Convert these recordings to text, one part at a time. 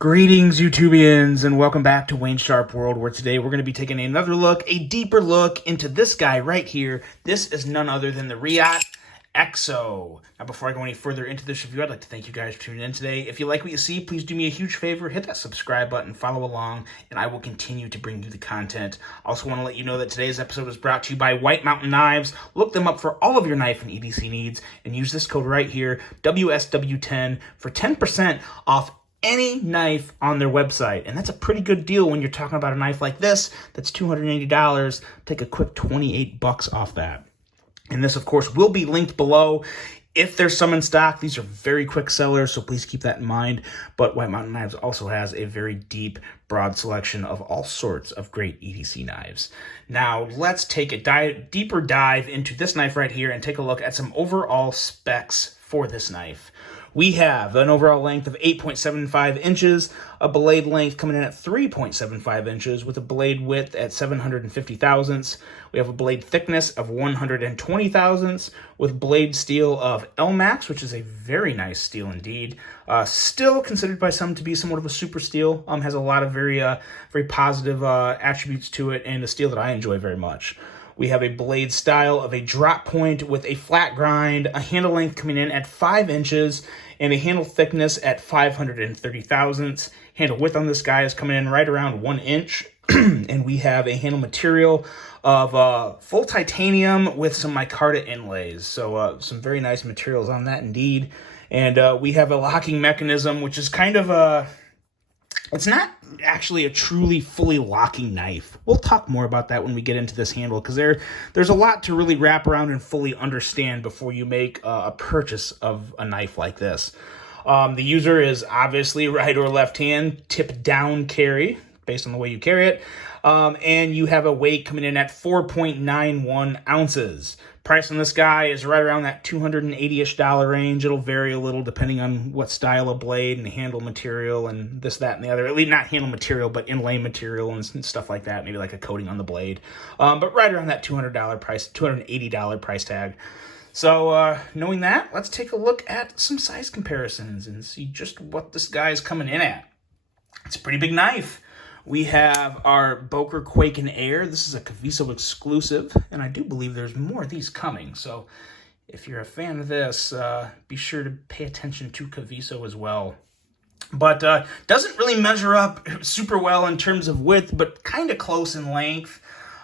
Greetings, YouTubians, and welcome back to Wayne Sharp World, where today we're going to be taking another look, a deeper look into this guy right here. This is none other than the Reate EXO. Now, before I go any further into this review, I'd like to thank you guys for tuning in today. If you like what you see, please do me a huge favor, hit that subscribe button, follow along, and I will continue to bring you the content. I also want to let you know that today's episode is brought to you by White Mountain Knives. Look them up for all of your knife and EDC needs, and use this code right here, WSW10, for 10% off any knife on their website. And that's a pretty good deal when you're talking about a knife like this that's $280. Take a quick 28 bucks off that. And this, of course, will be linked below. If there's some in stock, these are very quick sellers, so please keep that in mind. But White Mountain Knives also has a very deep, broad selection of all sorts of great EDC knives. Now, let's take a deeper dive into this knife right here and take a look at some overall specs for this knife. We have an overall length of 8.75 inches, a blade length coming in at 3.75 inches with a blade width at 750 thousandths. We have a blade thickness of 120 thousandths with blade steel of LMAX, which is a very nice steel indeed. Still considered by some to be somewhat of a super steel. Has a lot of very positive attributes to it, and a steel that I enjoy very much. We have a blade style of a drop point with a flat grind, a handle length coming in at 5 inches, and a handle thickness at 530 thousandths. Handle width on this guy is coming in right around 1 inch. And we have a handle material of full titanium with some micarta inlays. So some very nice materials on that indeed. And we have a locking mechanism, which is kind of it's not actually a truly fully locking knife. We'll talk more about that when we get into this handle, because there's a lot to really wrap around and fully understand before you make a purchase of a knife like this. The user is obviously right or left hand, tip down carry, based on the way you carry it. And you have a weight coming in at 4.91 ounces. Price on this guy is right around that $280-ish range. It'll vary a little depending on what style of blade and handle material and this, that, and the other. At least not handle material, but inlay material and stuff like that. Maybe like a coating on the blade. But right around that $280 price tag. So knowing that, let's take a look at some size comparisons and see just what this guy is coming in at. It's a pretty big knife. We have our Boker Quake and Air. This is a Caviso exclusive, and I do believe there's more of these coming. So if you're a fan of this, be sure to pay attention to Caviso as well. But doesn't really measure up super well in terms of width, but kind of close in length.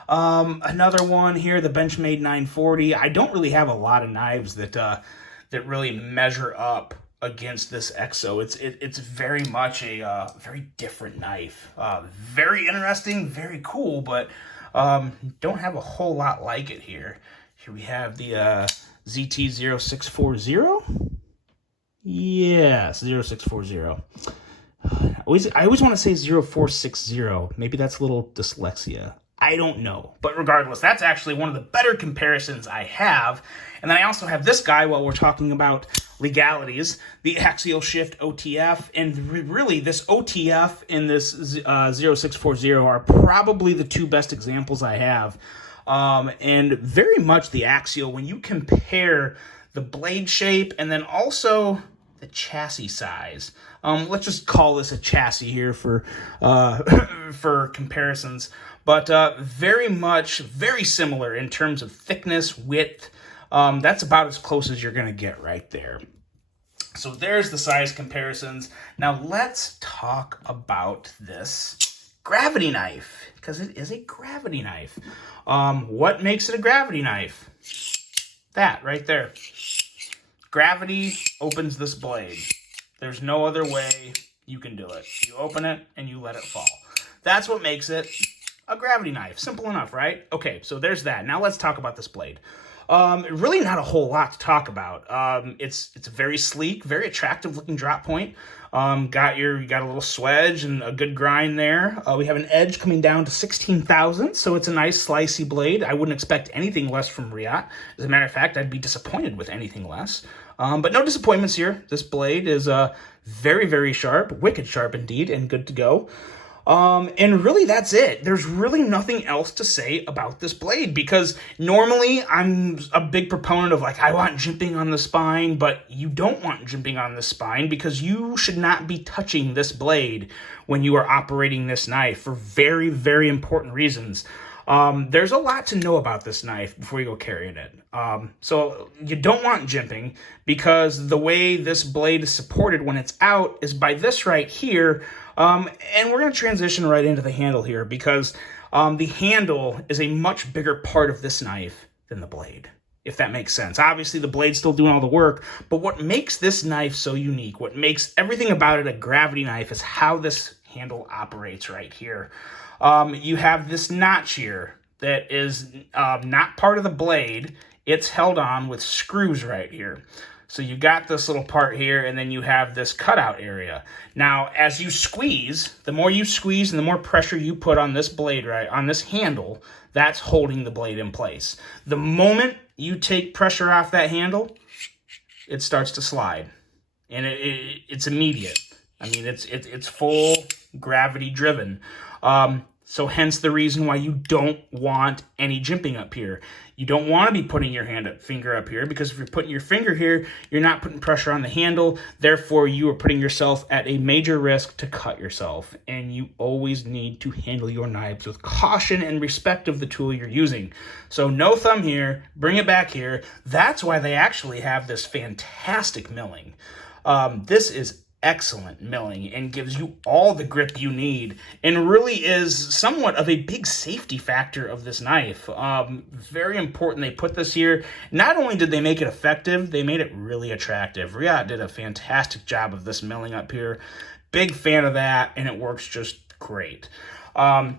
Another one here, the Benchmade 940. I don't really have a lot of knives that really measure up against this EXO. It's very much a very different knife. Very interesting, very cool, but don't have a whole lot like it here. Here we have the ZT0640. Yes, 0640. I always want to say 0460. Maybe that's a little dyslexia. I don't know. But regardless, that's actually one of the better comparisons I have. And then I also have this guy while we're talking about legalities, the Axial Shift OTF. And really, this OTF and this 0640 are probably the two best examples I have. And very much the Axial, when you compare the blade shape and then also the chassis size. Let's just call this a chassis here for comparisons. But very similar in terms of thickness, width. That's about as close as you're going to get right there. So there's the size comparisons. Now let's talk about this gravity knife, because it is a gravity knife. What makes it a gravity knife? That right there. Gravity opens this blade. There's no other way you can do it. You open it and you let it fall. That's what makes it a gravity knife. Simple enough, right? Okay, so there's that. Now let's talk about this blade. Really not a whole lot to talk about. It's a very sleek, very attractive looking drop point. You got a little swedge and a good grind there. We have an edge coming down to 16 thousandths, so it's a nice slicey blade. I wouldn't expect anything less from Reate. As a matter of fact, I'd be disappointed with anything less. But no disappointments here. This blade is very, very sharp, wicked sharp indeed, and good to go. And really that's it. There's really nothing else to say about this blade, because normally I'm a big proponent of like, I want jimping on the spine, but you don't want jimping on the spine because you should not be touching this blade when you are operating this knife for very, very important reasons. There's a lot to know about this knife before you go carrying it. So you don't want jimping because the way this blade is supported when it's out is by this right here. And we're going to transition right into the handle here because the handle is a much bigger part of this knife than the blade, if that makes sense. Obviously, the blade's still doing all the work, but what makes this knife so unique, what makes everything about it a gravity knife, is how this handle operates right here. You have this notch here that is not part of the blade. It's held on with screws right here. So you got this little part here, and then you have this cutout area. Now, as you squeeze, the more you squeeze and the more pressure you put on this blade, right, on this handle, that's holding the blade in place. The moment you take pressure off that handle, it starts to slide, and it's immediate. I mean, it's full gravity driven. So hence the reason why you don't want any jimping up here. You don't want to be putting your finger up here, because if you're putting your finger here, you're not putting pressure on the handle. Therefore, you are putting yourself at a major risk to cut yourself. And you always need to handle your knives with caution and respect of the tool you're using. So no thumb here, bring it back here. That's why they actually have this fantastic milling. This is excellent milling and gives you all the grip you need, and really is somewhat of a big safety factor of this knife. Very important they put this here. Not only did they make it effective, they made it really attractive. Reate did a fantastic job of this milling up here. Big fan of that, and it works just great.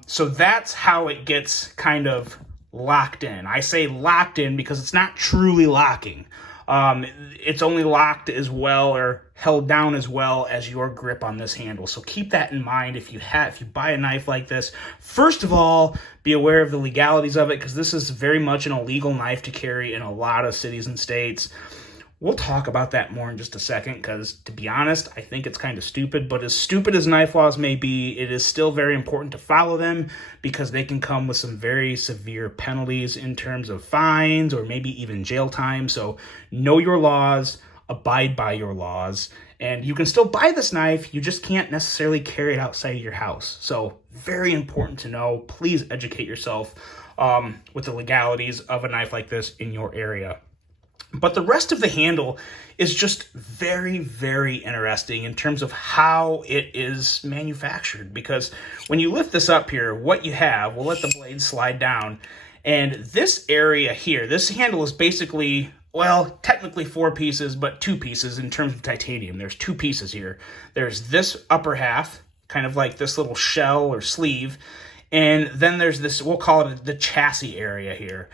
So that's how it gets kind of locked in. I say locked in because it's not truly locking. It's only locked as well, or held down as well, as your grip on this handle. So keep that in mind if you buy a knife like this. First of all, be aware of the legalities of it, because this is very much an illegal knife to carry in a lot of cities and states. We'll talk about that more in just a second, because to be honest, I think it's kind of stupid. But as stupid as knife laws may be, it is still very important to follow them, because they can come with some very severe penalties in terms of fines or maybe even jail time. So know your laws, abide by your laws, and you can still buy this knife. You just can't necessarily carry it outside of your house. So very important to know. Please educate yourself with the legalities of a knife like this in your area. But the rest of the handle is just very, very interesting in terms of how it is manufactured. Because when you lift this up here, what you have, we'll let the blade slide down. And this area here, this handle is basically, well, technically 4 pieces, but 2 pieces in terms of titanium. There's 2 pieces here. There's this upper half, kind of like this little shell or sleeve. And then there's this, we'll call it the chassis area here.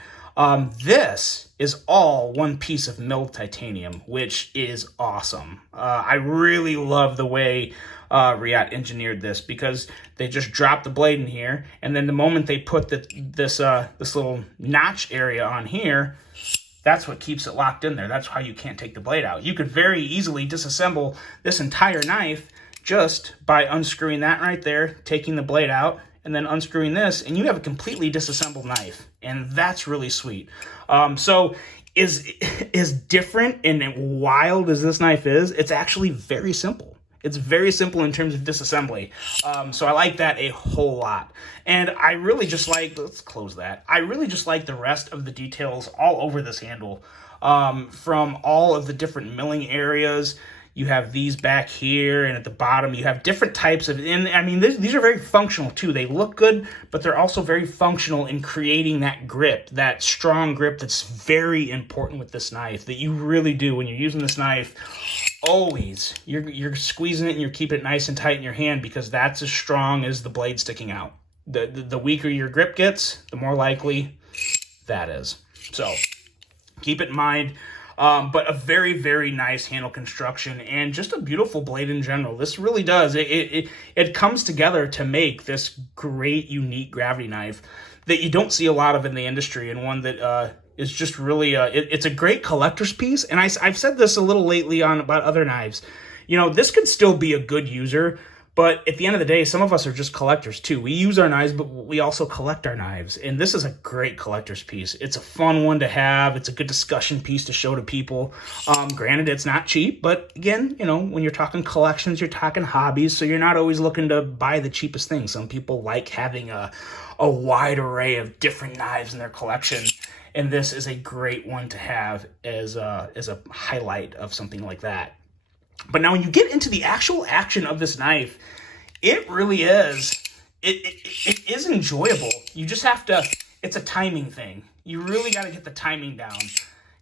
This is all one piece of milled titanium, which is awesome. I really love the way Reate engineered this, because they just dropped the blade in here, and then the moment they put this little notch area on here, that's what keeps it locked in there. That's how you can't take the blade out. You could very easily disassemble this entire knife just by unscrewing that right there, taking the blade out, and then unscrewing this, and you have a completely disassembled knife. And that's really sweet. So is different and wild as this knife is, it's actually very simple. It's very simple in terms of disassembly. So I like that a whole lot. And I really just like, let's close that. I really just like the rest of the details all over this handle. From all of the different milling areas. You have these back here, and at the bottom you have different types of, and I mean, these are very functional too. They look good, but they're also very functional in creating that grip, that strong grip that's very important with this knife, that you really do when you're using this knife. Always, you're squeezing it and you're keeping it nice and tight in your hand, because that's as strong as the blade sticking out. The weaker your grip gets, the more likely that is. So keep it in mind. But a very, very nice handle construction, and just a beautiful blade in general. This really does. It comes together to make this great, unique gravity knife that you don't see a lot of in the industry, and one that is just really, it's a great collector's piece. And I've said this a little lately on about other knives. You know, this could still be a good user, But at the end of the day, some of us are just collectors too. We use our knives, but we also collect our knives. And this is a great collector's piece. It's a fun one to have. It's a good discussion piece to show to people. Granted, it's not cheap, but again, you know, when you're talking collections, you're talking hobbies, so you're not always looking to buy the cheapest thing. Some people like having a wide array of different knives in their collection. And this is a great one to have as a highlight of something like that. But now when you get into the actual action of this knife, it really is, it is enjoyable. You just have to, it's a timing thing. You really got to get the timing down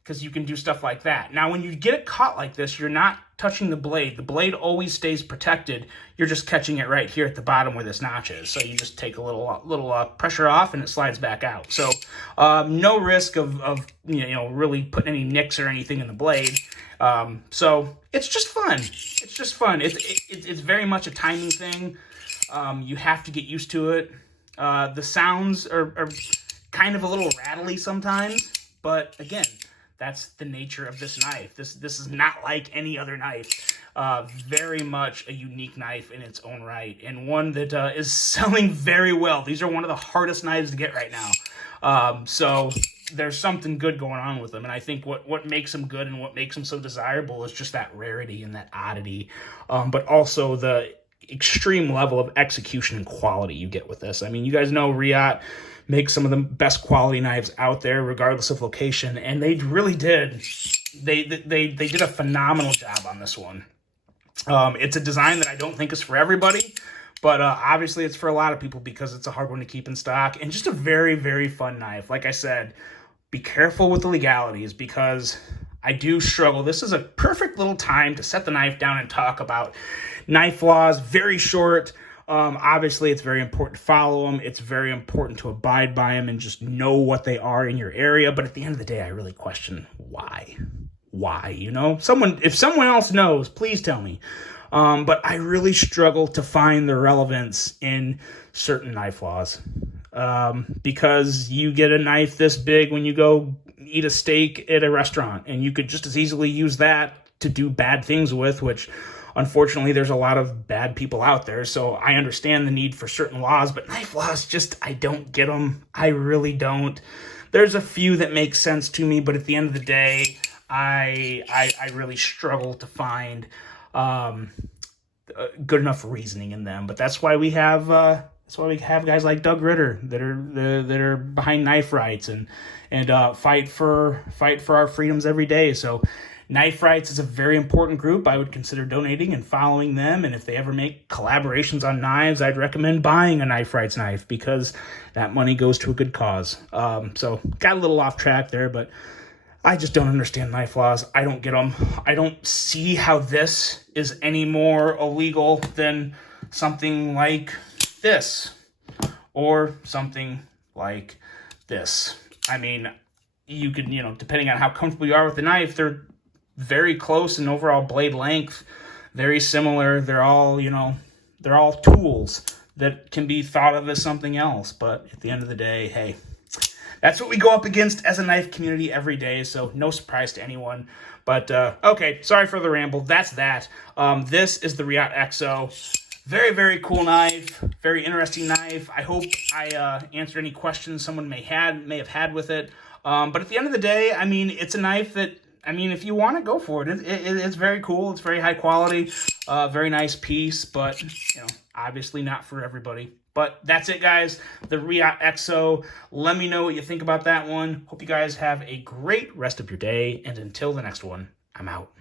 because you can do stuff like that. Now, when you get it caught like this, you're not touching the blade. The blade always stays protected. You're just catching it right here at the bottom where this notch is. So you just take a little pressure off and it slides back out. So no risk of really putting any nicks or anything in the blade. So it's just fun. It's just fun. It's very much a timing thing. You have to get used to it. The sounds are kind of a little rattly sometimes, but again, that's the nature of this knife. This is not like any other knife. Very much a unique knife in its own right, and one that is selling very well. These are one of the hardest knives to get right now. So there's something good going on with them, and I think what makes them good and what makes them so desirable is just that rarity and that oddity, but also the extreme level of execution and quality you get with this. I mean, you guys know Reate makes some of the best quality knives out there, regardless of location, and they really did. They did a phenomenal job on this one. It's a design that I don't think is for everybody, but obviously it's for a lot of people because it's a hard one to keep in stock and just a very, very fun knife. Like I said, be careful with the legalities because I do struggle. This is a perfect little time to set the knife down and talk about knife laws. Very short. Obviously, it's very important to follow them. It's very important to abide by them and just know what they are in your area. But at the end of the day, I really question why. Why, you know? If someone else knows, please tell me. But I really struggle to find the relevance in certain knife laws. Because you get a knife this big when you go eat a steak at a restaurant, and you could just as easily use that to do bad things with, which unfortunately there's a lot of bad people out there. So I understand the need for certain laws, but knife laws, I don't get them. I really don't. There's a few that make sense to me, but at the end of the day, I really struggle to find good enough reasoning in them. But that's why we have guys like Doug Ritter that are behind knife rights and fight for our freedoms every day. So Knife Rights is a very important group. I would consider donating and following them. And if they ever make collaborations on knives, I'd recommend buying a Knife Rights knife because that money goes to a good cause. So got a little off track there, but I just don't understand knife laws. I don't get them. I don't see how this is any more illegal than something like this or something like this. I mean, you could, depending on how comfortable you are with the knife, they're very close in overall blade length, very similar. They're all tools that can be thought of as something else. But at the end of the day, hey, that's what we go up against as a knife community every day. So no surprise to anyone. But okay, sorry for the ramble. That's that. This is the Reate EXO. Very, very cool knife. Very interesting knife. I hope I answered any questions someone may have had with it. But at the end of the day, I mean, it's a knife that, if you want to, go for it. It's very cool. It's very high quality. Very nice piece, but, obviously not for everybody. But that's it, guys. The Reate EXO. Let me know what you think about that one. Hope you guys have a great rest of your day. And until the next one, I'm out.